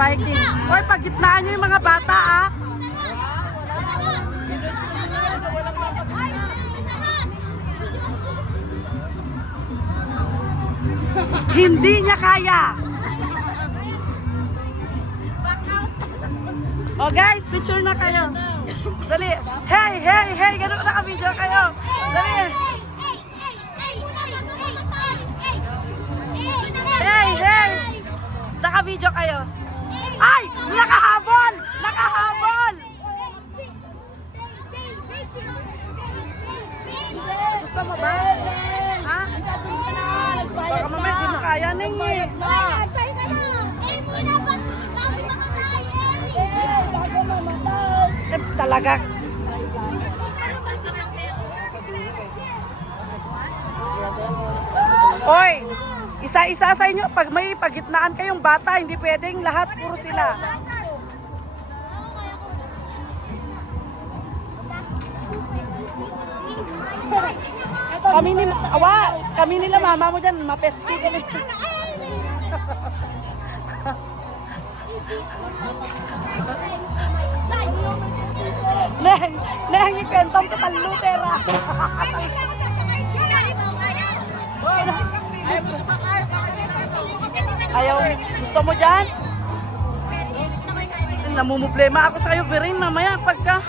Viking. Hoy, pagitnaan niyo yung mga bata, ah. Hindi niya kaya. Oh guys, picture na kayo. Dali. Hey, hey, hey, gano'n naka-video kayo. Dali. Hey, hey. Naka-video kayo. Ay! Nakahabol! Nakahabol! Gusto mo ba? Ha? Baka mamaya di mo kaya ning eh. Eh, talaga. Oy! Isa-isa sa inyo, pag may pagitnaan kayong bata, hindi pwedeng lahat, puro sila. Kami nila mama mo dyan, mapesti ka rin. Neng, ikwentong total pera. Ayaw, gusto mo dyan? Namumublema ako sa iyo, Verin, mamaya pagka.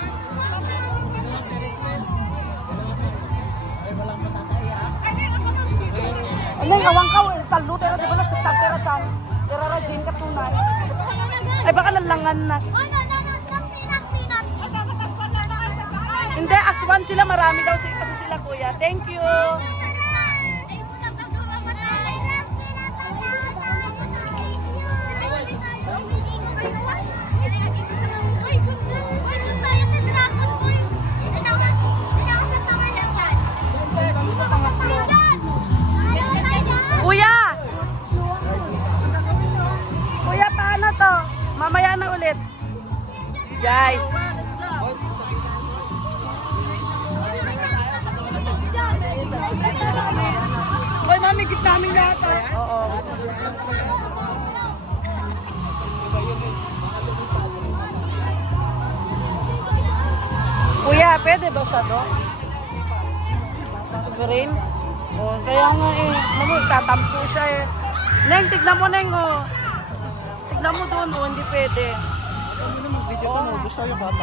Neng, awang ka, salutera, di ba na, salutera dyan. Irarajin ka tunay. Ay, baka nalangan na. Hindi, aswan sila, marami daw kasi sila, kuya. Thank you. Kuya, paano to? Mamaya na ulit. Guys. Hoy, mami, git namin lahat. Oo. Kuya, pwede ba siya to? Sovereign? Oh, kaya nga eh. Tatampo siya eh. Neng, tignan mo, Neng, oh. Tignan mo doon, oh, hindi pwede. Ano naman video ko, gusto yung bata.